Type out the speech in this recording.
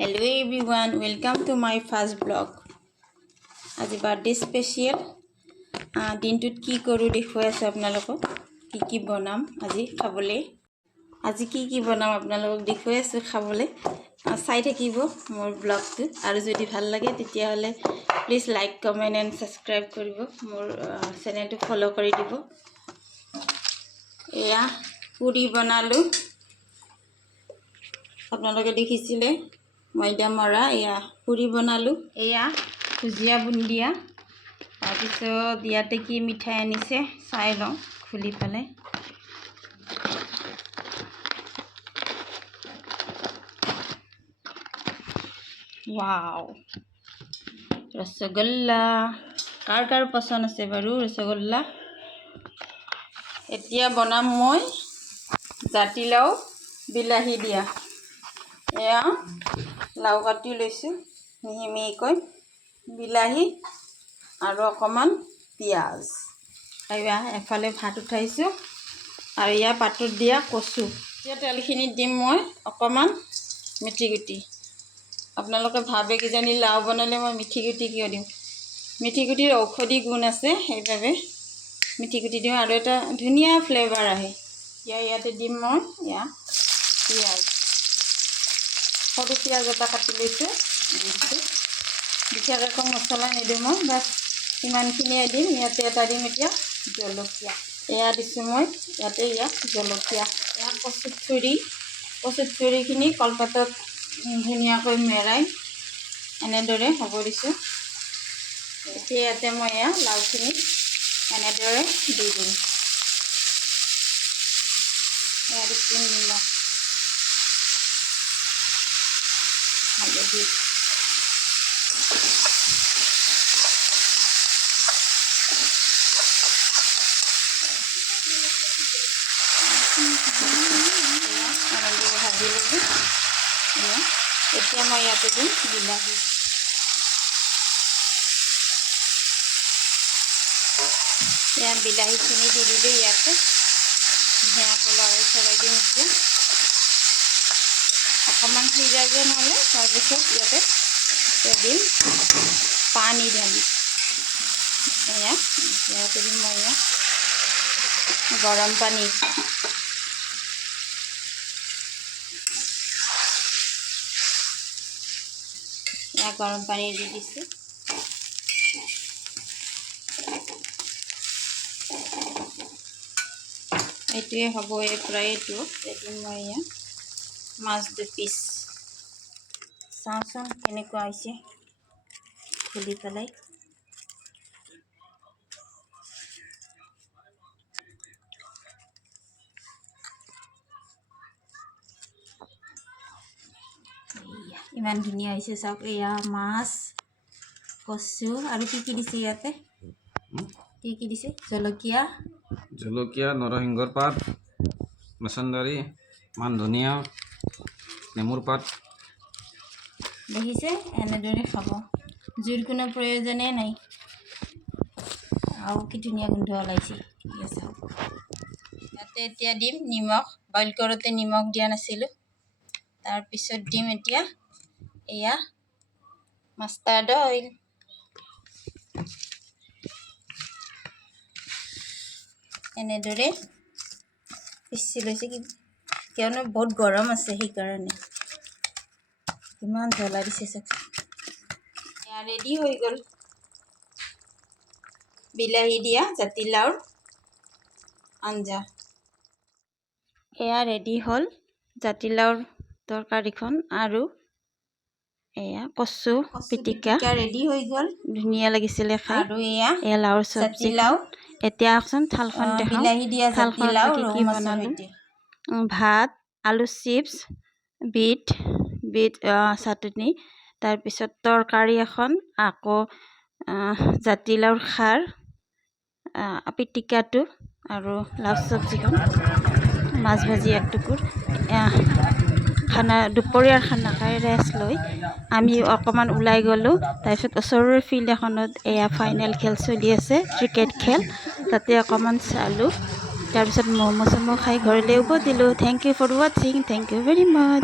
Hello everyone, welcome to my first vlog. আজি birthday special দিনটোত কি কৰো দেখুৱাই আছো আপোনালোকক কি বনাম আজি খাবলে আজি কি বনাম আপোনালোকক দেখুৱাই আছো খাবলে চাই থাকিব মোৰ ব্লগটো আৰু যদি ভাল লাগে তেতিয়া হলে please like comment and subscribe কৰিব মোৰ চেনেলটো ফলো কৰি দিব এয়া পুৰি বনালো আপোনালোকে দেখিছিলে ময়দা মৰা এয়া পুৰি বনালো এয়া ভুজিয়া বুন্দিয়া তাৰপিছত ইয়াতে কি মিঠাই আনিছে চাই লওঁ খুলি পেলাই ওয়াও ৰসগোল্লা কাৰ পছন্দ আছে বাৰু ৰসগোল্লা এতিয়া বনাম মই জাতিলাও বিলাহী দিয়া এয়া লাউ কাটি লৈছো মিহি মিহিকৈ বিলাহী আৰু অকমান পিয়াজ আইয়া এফালে ভাত উঠাইছো আৰু ইয়া পাতত দিয়া কচু এতিয়া তেলখিনি দিম মই অকমান মিঠিগুটি আপোনালোকে ভাবে কি জানি লাউ বনালে মই মিঠিগুটি কিয় দিম মিঠিগুটিৰ ঔষধি গুণ আছে সেইভাবে মিঠিগুটি দিওঁ আৰু এটা ধুনীয়া ফ্লেভাৰ আহে ইয়াতে দিম মই ইয়া পিয়াজ সৰু পিয়াজ এটা কাটি লৈছো বিশেষ একো মছলা নিদিম মই বাস ইমানখিনিয়ে দিম ইয়াতে এটা দিম এতিয়া জলকীয়া এয়া দিছো মই ইয়াতে ইয়া জলকীয়া এয়া কচুথুৰিখিনি কলপাতত ধুনীয়াকৈ মেৰাই এনেদৰে হ'ব দিছো এতিয়া ইয়াতে মই এয়া লাউখিনি এনেদৰে দি দিম এয়া দিম নিমখ হালধি ভাজি ল'বি এতিয়া মই ইয়াতে দিম বিলাহী এয়া বিলাহীখিনি দি দিলোঁ ইয়াতে ধুনীয়াকৈ লৰাই চৰাই দিম এতিয়া অকণমান সিজাই যেন হ'লে তাৰপিছত ইয়াতে দিম পানী ঢালি এয়া ইয়াতে দিম মই এয়া গৰম পানী এয়া গৰম পানী দি দিছোঁ এইটোৱে হ'ব প্ৰায় এইটো দিম মই এয়া মাছ 2 পিস চাওঁচোন কেনেকুৱা হৈছে খুলি পেলাই ইমান ধুনীয়া হৈছে চাওক এয়া মাছ কচু আৰু কি দিছে ইয়াতে কি দিছে জলকীয়া নৰসিংহৰ পাত মছন্দৰী মান ধনিয়া নেমুৰ পাত দেখিছে এনেদৰে খাব জুইৰ কোনো প্ৰয়োজনেই নাই আৰু কি ধুনীয়া গোন্ধ ওলাইছে ইয়াতে এতিয়া দিম নিমখ বইল কৰোঁতে নিমখ দিয়া নাছিলোঁ তাৰপিছত দিম এতিয়া এয়া মাষ্টাৰ্ড অইল এনেদৰে পিচি লৈছে কিয়নো বহুত গৰম আছে সেইকাৰণে ইমান জ্বলা দিছে চাওক এয়া ৰেডি হৈ গ'ল বিলাহী দিয়া জাতিলাওৰ আঞ্জা এয়া ৰেডি হ'ল জাতিলাওৰ তৰকাৰীখন আৰু এয়া কচু পিটিকা ৰেডি হৈ গ'ল ধুনীয়া লাগিছিলে খাই আৰু এয়া লাউৰ চব্জি এতিয়া আহকচোন থালখন দেখাওঁ বিলাহী দিয়া জাতিলাও কি বনালো ভাত আলু চিপছ বিট চাটনি তাৰপিছত তৰকাৰী এখন আকৌ জাতিলাওৰ খাৰ পিটিকাটো আৰু লাউ চব্জিখন মাছ ভাজি এক টুকুৰ খানা দুপৰীয়াৰ খানা খাই ৰেষ্ট লৈ আমি অকণমান ওলাই গ'লোঁ তাৰপিছত ওচৰৰ ফিল্ড এখনত এয়া ফাইনেল খেল চলি আছে ক্ৰিকেট খেল তাতে অকণমান চালোঁ তাৰপিছত ম'ম' চম' খাই ঘৰলৈ উভতিলোঁ থেংক ইউ ফৰ ৱাচিং থেংক ইউ ভেৰি মাছ